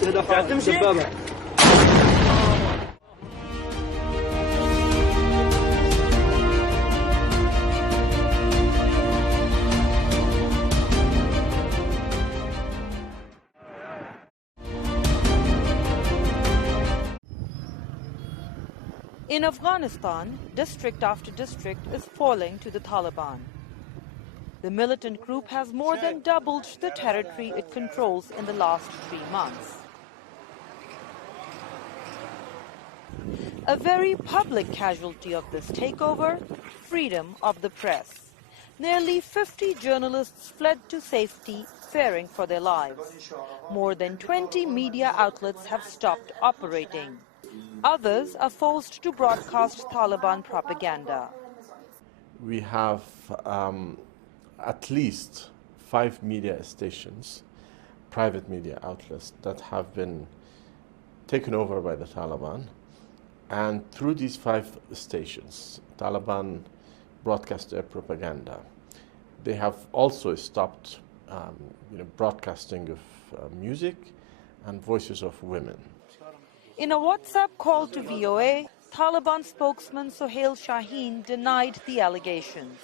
In Afghanistan, district after district is falling to the Taliban. The militant group has more than doubled the territory it controls in the last 3 months. A very public casualty of this takeover, freedom of the press. Nearly 50 journalists fled to safety, fearing for their lives. More than 20 media outlets have stopped operating. Others are forced to broadcast Taliban propaganda. We have at least 5 media stations, private media outlets, that have been taken over by the Taliban. And through these 5 stations, Taliban broadcast their propaganda. They have also stopped broadcasting of music and voices of women. In a WhatsApp call to VOA, Taliban spokesman Sohail Shaheen denied the allegations.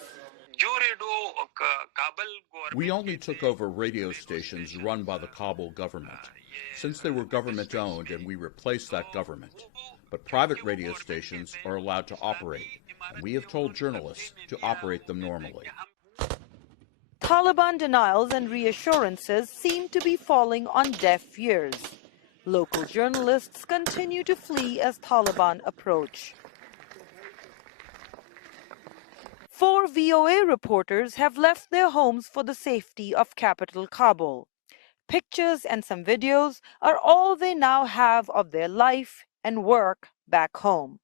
We only took over radio stations run by the Kabul government, since they were government-owned and we replaced that government. But private radio stations are allowed to operate, and we have told journalists to operate them normally. Taliban denials and reassurances seem to be falling on deaf ears. Local journalists continue to flee as Taliban approach. 4 VOA reporters have left their homes for the safety of capital Kabul. Pictures and some videos are all they now have of their life and work back home.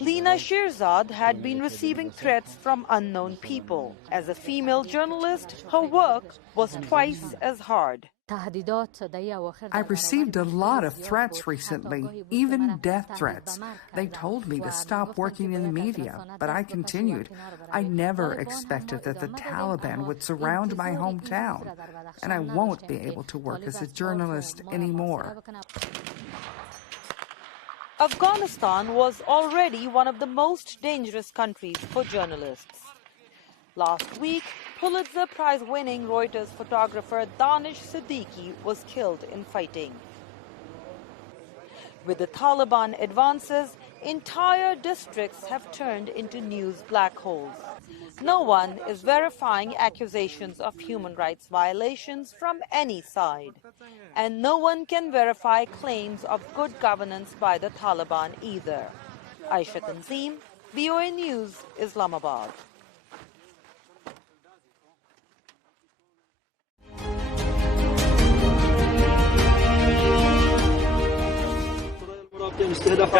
Lina Shirzad had been receiving threats from unknown people. As a female journalist, her work was twice as hard. I received a lot of threats recently, even death threats. They told me to stop working in the media, but I continued. I never expected that the Taliban would surround my hometown, and I won't be able to work as a journalist anymore. Afghanistan was already one of the most dangerous countries for journalists. Last week, Pulitzer Prize-winning Reuters photographer Danish Siddiqui was killed in fighting. With the Taliban advances, entire districts have turned into news black holes. No one is verifying accusations of human rights violations from any side. And no one can verify claims of good governance by the Taliban either. Aisha Tanzim, VOA News, Islamabad. استهداف